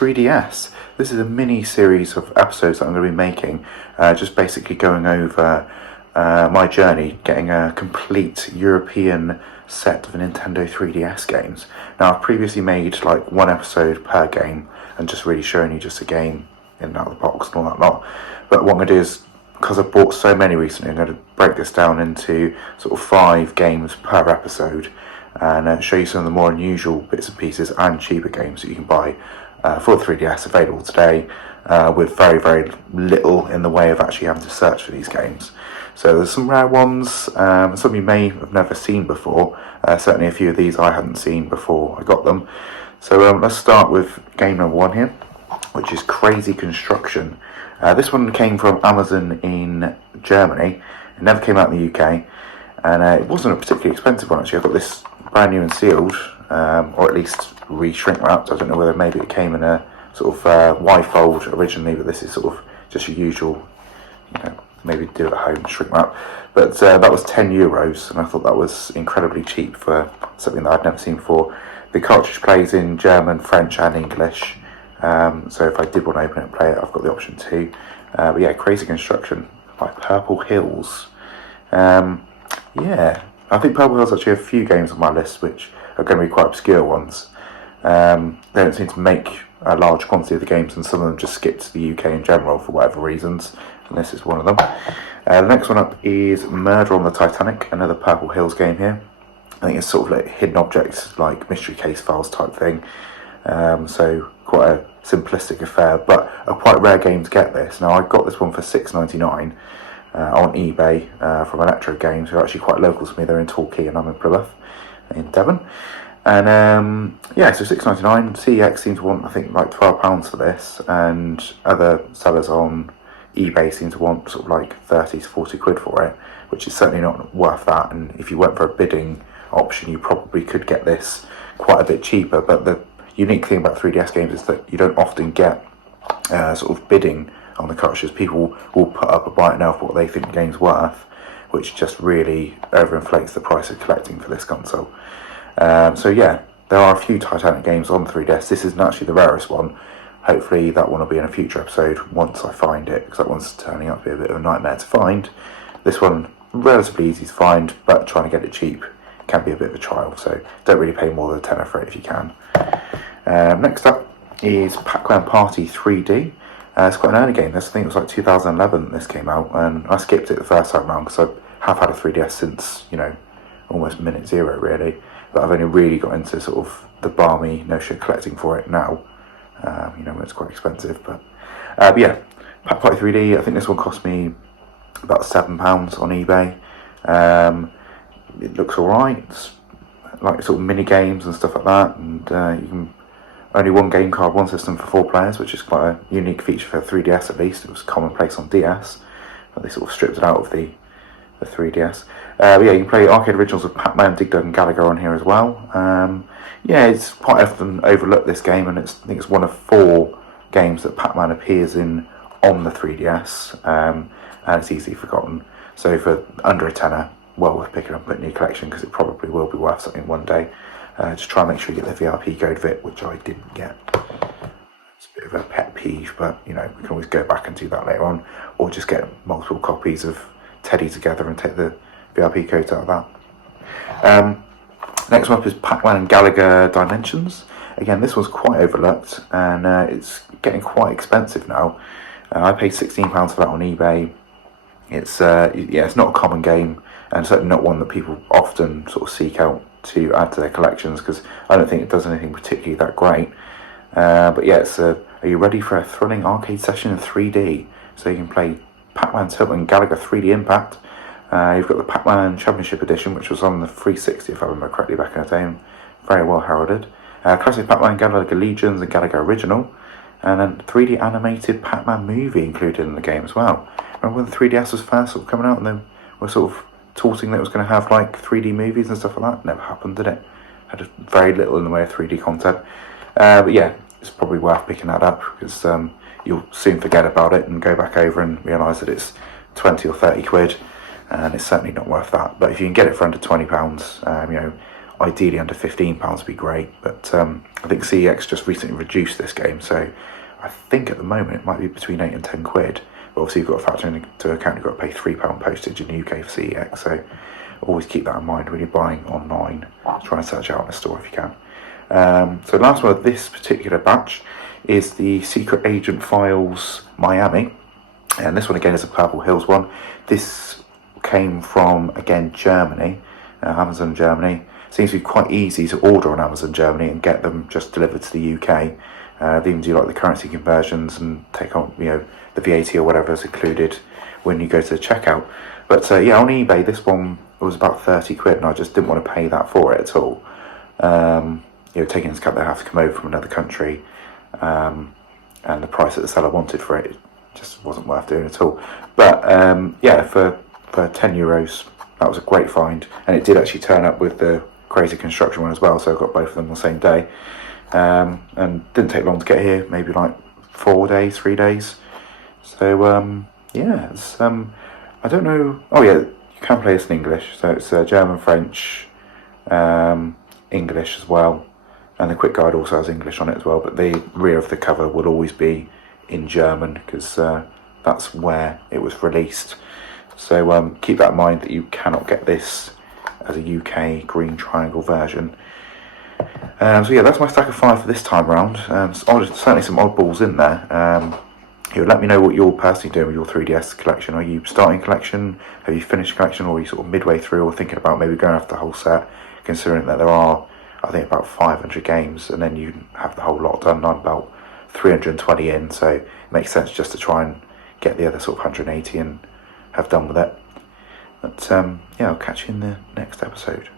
3DS. This is a mini series of episodes that I'm going to be making, just basically going over my journey getting a complete European set of Nintendo 3DS games. Now, I've previously made like one episode per game and just really showing you just a game in and out of the box and all that lot. But what I'm going to do is, because I've bought so many recently, I'm going to break this down into sort of 5 games per episode and show you some of the more unusual bits and pieces and cheaper games that you can buy for 3DS available today with very, very little in the way of actually having to search for these games. So there's some rare ones, some you may have never seen before. Certainly a few of these I hadn't seen before I got them. So let's start with game number 1 here, which is Crazy Construction. This one came from Amazon in Germany. It never came out in the UK, and it wasn't a particularly expensive one actually. I got this brand new and sealed, or at least re-shrink wrapped. I don't know whether maybe it came in a sort of Y-fold originally, but this is sort of just a usual, maybe do it at home, shrink wrap. But that was €10, and I thought that was incredibly cheap for something that I'd never seen before. The cartridge plays in German, French and English, so if I did want to open it and play it, I've got the option too. But yeah, Crazy Construction by Purple Hills. Yeah, I think Purple Hills actually have a few games on my list which are going to be quite obscure ones. They don't seem to make a large quantity of the games, and some of them just skip to the UK in general for whatever reasons, and this is one of them. The next one up is Murder on the Titanic, another Purple Hills game here. I think it's sort of like hidden objects, like mystery case files type thing. So quite a simplistic affair, but a quite rare game to get this. Now, I got this one for £6.99 on eBay from Electro Games, who are actually quite local to me. They're in Torquay and I'm in Plymouth, in Devon. And yeah, so £6.99. CEX seemed to want, I think, like £12 for this, and other sellers on eBay seem to want sort of like 30 to 40 quid for it, which is certainly not worth that. And if you went for a bidding option, you probably could get this quite a bit cheaper. But the unique thing about 3DS games is that you don't often get sort of bidding on the cartridges. People will put up a buy it now for what they think the game's worth, which just really overinflates the price of collecting for this console. So yeah, there are a few Titanic games on 3DS. This isn't actually the rarest one. Hopefully that one will be in a future episode once I find it, because that one's turning out to be a bit of a nightmare to find. This one, relatively easy to find, but trying to get it cheap can be a bit of a trial, so don't really pay more than a tenner for it if you can. Next up is Pac-Man Party 3D. It's quite an early game. I think it was like 2011 this came out, and I skipped it the first time around because I have had a 3DS since, almost minute zero really, but I've only really got into sort of the balmy notion of collecting for it now. It's quite expensive, but yeah, Pac Party 3D, I think this one cost me about £7 on eBay. It looks alright. It's like sort of mini games and stuff like that, and you can only one game card, one system for 4 players, which is quite a unique feature for 3DS at least. It was commonplace on DS, but they sort of stripped it out of the 3DS. But yeah, you can play arcade originals of Pac-Man, Dig Dug and Galaga on here as well. Yeah, it's quite often overlooked, this game, and I think it's one of 4 games that Pac-Man appears in on the 3DS, and it's easily forgotten. So for under a tenner, well worth picking up and putting in your collection, because it probably will be worth something one day. Just try and make sure you get the VRP code of it, which I didn't get. It's a bit of a pet peeve, but we can always go back and do that later on, or just get multiple copies of Teddy together and take the VRP codes out of that. Next one up is Pac-Man and Galaga Dimensions. Again, this one's quite overlooked, and it's getting quite expensive now. I paid £16 for that on eBay. It's it's not a common game, and certainly not one that people often sort of seek out to add to their collections, because I don't think it does anything particularly that great. But yeah, are you ready for a thrilling arcade session in 3D? So you can play Pac-Man Tilt and Galaga 3D Impact. You've got the Pac-Man Championship Edition, which was on the 360 if I remember correctly back in the day, and very well heralded. Classic Pac-Man, Galaga Legions and Galaga Original, and then 3D animated Pac-Man movie included in the game as well. Remember when the 3DS was first sort of coming out, and then we're sort of talking that it was going to have like 3D movies and stuff like that? Never happened, did it? Had very little in the way of 3D content. But yeah, it's probably worth picking that up, because you'll soon forget about it and go back over and realise that it's 20 or 30 quid, and it's certainly not worth that. But if you can get it for under £20, ideally under £15 would be great, but I think CEX just recently reduced this game, so I think at the moment it might be between 8 and 10 quid. But obviously you've got to factor into account you've got to pay £3 postage in the UK for CEX, so always keep that in mind when you're buying online. Try and search out in the store if you can. So the last one of this particular batch is the Secret Agent Files Miami, and this one again is a Purple Hills one. This came from, again, Germany, Amazon Germany. Seems to be quite easy to order on Amazon Germany and get them just delivered to the UK. They even do like the currency conversions and take on, the VAT or whatever is included when you go to the checkout. But yeah, on eBay this one was about 30 quid, and I just didn't want to pay that for it at all. Taking into account they have to come over from another country, and the price that the seller wanted for it just wasn't worth doing at all. But yeah, for €10, that was a great find, and it did actually turn up with the Crazy Construction one as well, so I got both of them on the same day. And didn't take long to get here, maybe like 3 days. So yeah, it's I don't know. Oh yeah, you can play this in English, so it's German, French, English as well, and the quick guide also has English on it as well. But the rear of the cover will always be in German because that's where it was released. So keep that in mind that you cannot get this as a UK green triangle version. So yeah, that's my stack of 5 for this time around. Certainly some oddballs in there. Let me know what you're personally doing with your 3DS collection. Are you starting collection? Have you finished collection? Or are you sort of midway through, or thinking about maybe going after the whole set, considering that there are, I think, about 500 games, and then you have the whole lot done. I'm about 320 in, so it makes sense just to try and get the other sort of 180 and have done with it. But yeah, I'll catch you in the next episode.